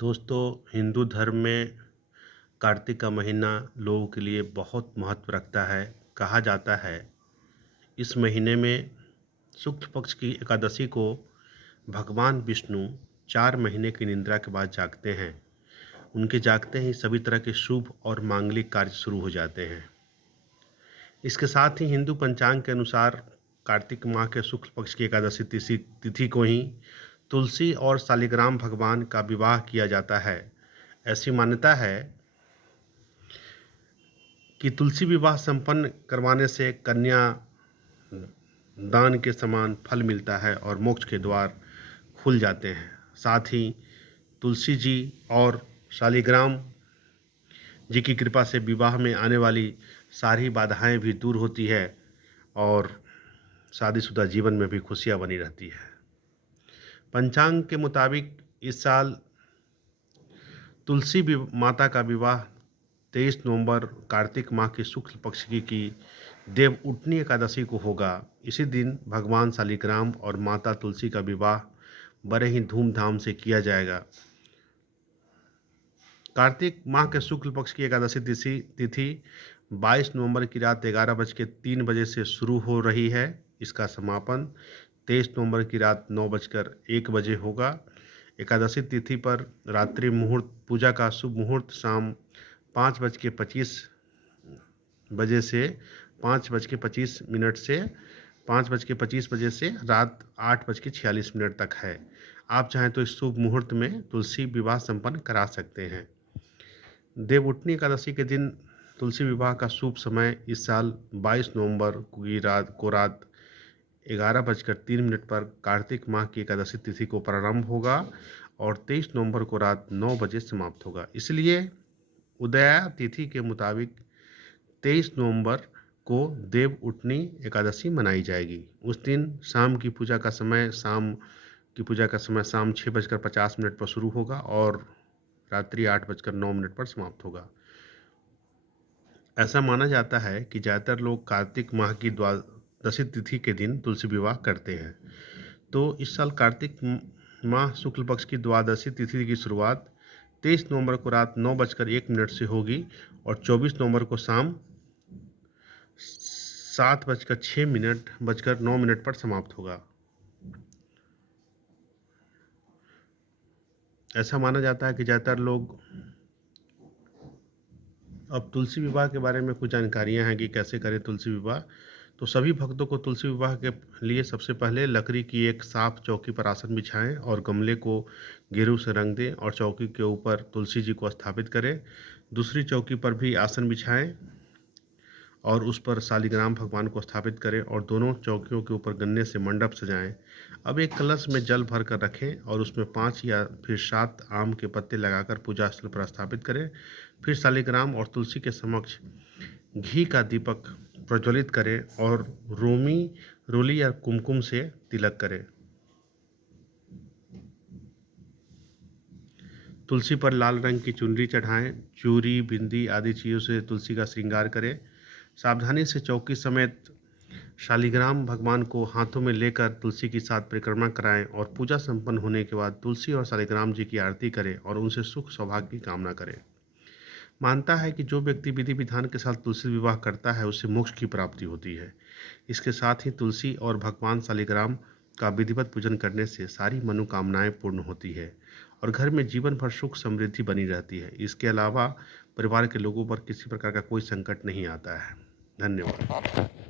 दोस्तों, हिंदू धर्म में कार्तिक का महीना लोगों के लिए बहुत महत्व रखता है। कहा जाता है इस महीने में शुक्ल पक्ष की एकादशी को भगवान विष्णु 4 महीने की निद्रा के बाद जागते हैं। उनके जागते ही सभी तरह के शुभ और मांगलिक कार्य शुरू हो जाते हैं। इसके साथ ही हिंदू पंचांग के अनुसार कार्तिक माह के शुक्ल पक्ष की एकादशी तिथि को ही तुलसी और शालिग्राम भगवान का विवाह किया जाता है। ऐसी मान्यता है कि तुलसी विवाह संपन्न करवाने से कन्या दान के समान फल मिलता है और मोक्ष के द्वार खुल जाते हैं। साथ ही तुलसी जी और शालिग्राम जी की कृपा से विवाह में आने वाली सारी बाधाएं भी दूर होती है और शादीशुदा जीवन में भी खुशियां बनी रहती है। पंचांग के मुताबिक इस साल तुलसी माता का विवाह 23 नवंबर कार्तिक माह के शुक्ल पक्ष की देव उठनी एकादशी को होगा। इसी दिन भगवान शालिग्राम और माता तुलसी का विवाह बड़े ही धूमधाम से किया जाएगा। कार्तिक माह के शुक्ल पक्ष की एकादशी तिथि 22 नवंबर की रात 11:03 से शुरू हो रही है। इसका समापन 23 नवंबर की रात 9:01 होगा। एकादशी तिथि पर रात्रि मुहूर्त पूजा का शुभ मुहूर्त शाम 5:25 से 5:25 से 5:25 से रात 8:46 तक है। आप चाहें तो इस शुभ मुहूर्त में तुलसी विवाह संपन्न करा सकते हैं। देवउठनी एकादशी के दिन तुलसी विवाह का शुभ समय इस साल 22 नवंबर की रात 11:03 पर कार्तिक माह की एकादशी तिथि को प्रारंभ होगा और 23 नवंबर को रात 9 बजे समाप्त होगा। इसलिए उदया तिथि के मुताबिक 23 नवंबर को देव उठनी एकादशी मनाई जाएगी। उस दिन शाम की पूजा का समय शाम 6:50 पर शुरू होगा और रात्रि 8:09 पर समाप्त होगा। ऐसा माना जाता है कि ज़्यादातर लोग कार्तिक माह की द्वादशी तिथि के दिन तुलसी विवाह करते हैं। तो इस साल कार्तिक माह शुक्ल पक्ष की द्वादशी तिथि की शुरुआत 23 नवंबर को रात 9:01 से होगी और 24 नवंबर को शाम 7:09 पर समाप्त होगा। ऐसा माना जाता है कि ज़्यादातर लोग अब तुलसी विवाह के बारे में कुछ जानकारियां हैं कि कैसे करें तुलसी विवाह। तो सभी भक्तों को तुलसी विवाह के लिए सबसे पहले लकड़ी की एक साफ चौकी पर आसन बिछाएं और गमले को गेरू से रंग दें और चौकी के ऊपर तुलसी जी को स्थापित करें। दूसरी चौकी पर भी आसन बिछाएं और उस पर शालिग्राम भगवान को स्थापित करें और दोनों चौकियों के ऊपर गन्ने से मंडप सजाएं। अब एक कलश में जल भर कर रखें और उसमें 5 या फिर 7 आम के पत्ते लगाकर पूजा स्थल पर स्थापित करें। फिर शालिग्राम और तुलसी के समक्ष घी का दीपक प्रज्वलित करें और रोली या कुमकुम से तिलक करें। तुलसी पर लाल रंग की चुनरी चढ़ाएं। चूड़ी, बिंदी आदि चीज़ों से तुलसी का श्रृंगार करें। सावधानी से चौकी समेत शालिग्राम भगवान को हाथों में लेकर तुलसी के साथ परिक्रमा कराएं और पूजा संपन्न होने के बाद तुलसी और शालिग्राम जी की आरती करें और उनसे सुख सौभाग्य की कामना करें। मानता है कि जो व्यक्ति विधि विधान के साथ तुलसी विवाह करता है उसे मोक्ष की प्राप्ति होती है। इसके साथ ही तुलसी और भगवान शालिग्राम का विधिवत पूजन करने से सारी मनोकामनाएं पूर्ण होती है और घर में जीवन भर सुख समृद्धि बनी रहती है। इसके अलावा परिवार के लोगों पर किसी प्रकार का कोई संकट नहीं आता है। धन्यवाद।